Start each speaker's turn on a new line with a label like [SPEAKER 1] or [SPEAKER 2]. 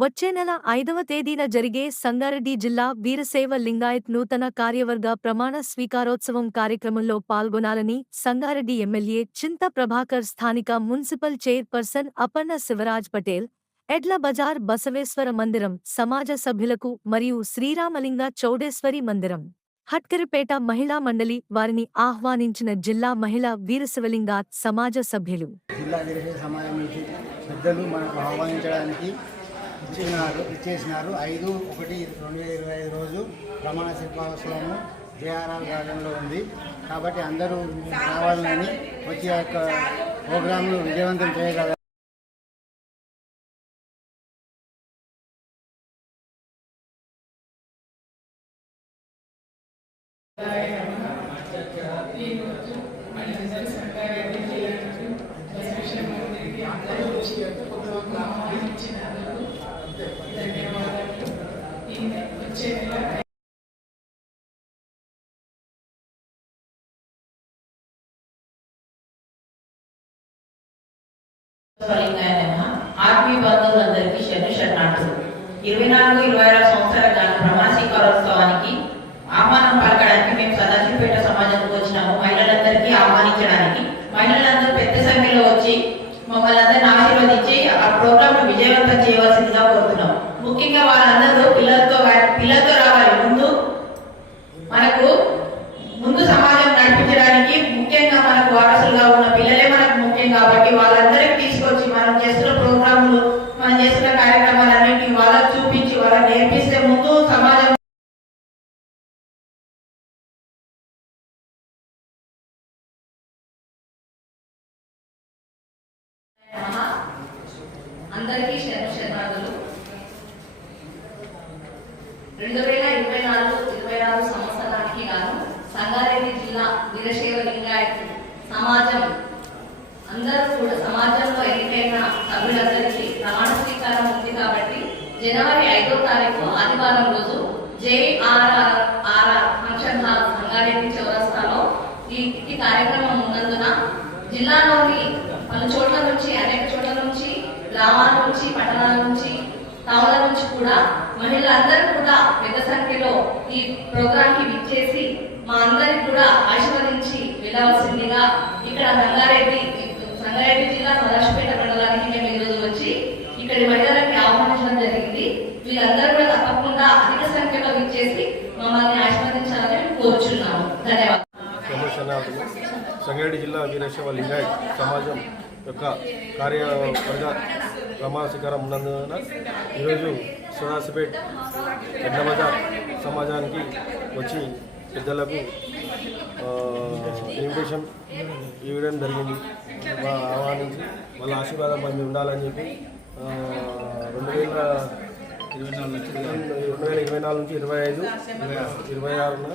[SPEAKER 1] వచ్చే నెల ఐదవ తేదీన జరిగే సంగారెడ్డి జిల్లా వీరశైవ లింగాయత్ నూతన కార్యవర్గ ప్రమాణ స్వీకారోత్సవం కార్యక్రమంలో పాల్గొనాలని సంగారెడ్డి ఎమ్మెల్యే చింత ప్రభాకర్ స్థానిక మున్సిపల్ చైర్పర్సన్ అపర్ణ శివరాజ్ పటేల్ ఎడ్ల బజార్ బసవేశ్వర మందిరం సమాజ సభ్యులకు మరియు శ్రీరామలింగ చౌడేశ్వరి మందిరం హట్కరిపేట మహిళా మండలి వారిని ఆహ్వానించిన జిల్లా మహిళా వీరశివలింగాత్ సమాజ సభ్యులు.
[SPEAKER 2] జిల్లా పెద్దలు మనకు ఆహ్వానించడానికి ఇచ్చినారు ఇచ్చేసినారు. ఐదు ఒకటి రెండు వేల ఇరవై ఐదు రోజు ప్రమాణ శిల్పోత్సవము జేఆర్ఆర్ గార్డెన్లో ఉంది. కాబట్టి అందరూ రావాలని వచ్చి యొక్క ప్రోగ్రాంను విజయవంతం చేయగలరు
[SPEAKER 3] స్వలింగాయన ఆర్మీ బంధువులందరికీ శరణు శరణార్థులు ఇరవై నాలుగు ఇరవై ఆరు సంవత్సరాల గాను ప్రమాణస్వీకారోత్సవానికి ఆహ్వానం పలకడానికి మేము సదాశివపేట సమాజంకు వచ్చినాము. మహిళలందరికీ ఆహ్వానించడానికి. మహిళలందరూ పెద్ద సంఖ్యలో వచ్చి మమ్మల్ని అందరిని ఆశీర్వదించి ఆ ప్రోగ్రామ్ విజయవంతం చేయవలసిందిగా కోరుతున్నాం ముఖ్యంగా వాళ్ళందరూ పిల్లలతో పిల్లలతో రావాలి. ముందు మనకు ముందు సమాజం నడిపించడానికి ముఖ్యంగా మనకు వారసులుగా ఉన్న పిల్లలే మనకు ముఖ్యం కాబట్టి వాళ్ళందరికీ తీసుకొచ్చి మనం చేస్తున్న ప్రోగ్రాములు మనం చేస్తున్న కార్యక్రమాలన్నింటినీ వాళ్ళకి చూపించి వాళ్ళకి నేర్పిస్తే ముందు సమాజం
[SPEAKER 4] అందరికీ శరణ శరణార్థులు రెండు వేల ఇరవై నాలుగు ఇరవై ఆరు సంవత్సరానికి గాను సంగారెడ్డి జిల్లా వీరశైవ లింగాయత్ సమాజం అందరూ కూడా సమాజంలో ఎన్నికైన సభ్యులందరికీ ప్రమాణ స్వీకారం ఉంది కాబట్టి జనవరి ఐదో తారీఖు ఆదివారం రోజు JRR RR function hall Sangareddy చౌరస్తాలో ఈ ఈ కార్యక్రమం ఉన్నందున జిల్లాలోని పలు చోట్ల నుంచి అనేక చోట్ల నుంచి గ్రామాల నుంచి పట్టణాల నుంచి టౌన్ల నుంచి కూడా మహిళలందరూ కూడా పెద్ద సంఖ్యలో ఈ ప్రోగ్రామ్కి విచ్చేసి మా అందరికి కూడా ఆశీర్వదించి వెళ్ళవలసింది ఇక్కడ సంగారెడ్డి సంగారెడ్డి జిల్లా సదాశివపేట మండలానికి మేము ఈరోజు వచ్చి ఇక్కడి మహిళలకి ఆహ్వానించడం జరిగింది. వీళ్ళందరూ కూడా తప్పకుండా అధిక సంఖ్యలో విచ్చేసి మమ్మల్ని ఆశీర్వదించాలని కోరుచున్నాము. ధన్యవాదాలు.
[SPEAKER 5] సంగారెడ్డి జిల్లా వీరేశ్వర లింగాయత్ సమాజం యొక్క కార్యవర్గ ప్రమాణ స్వీకారం ఉన్నందున ఈరోజు సురాసిపేట్ పెద్దబజార్ సమాజానికి వచ్చి పెద్దలకు ఇన్విటేషన్ ఇవ్వడం జరిగింది. ఆహ్వానించి వాళ్ళ ఆశీర్వాదం మేము ఉండాలని చెప్పి రెండు వేల రెండు వేల ఇరవై నాలుగు నుంచి ఇరవై ఐదు. ఇరవై ఆరున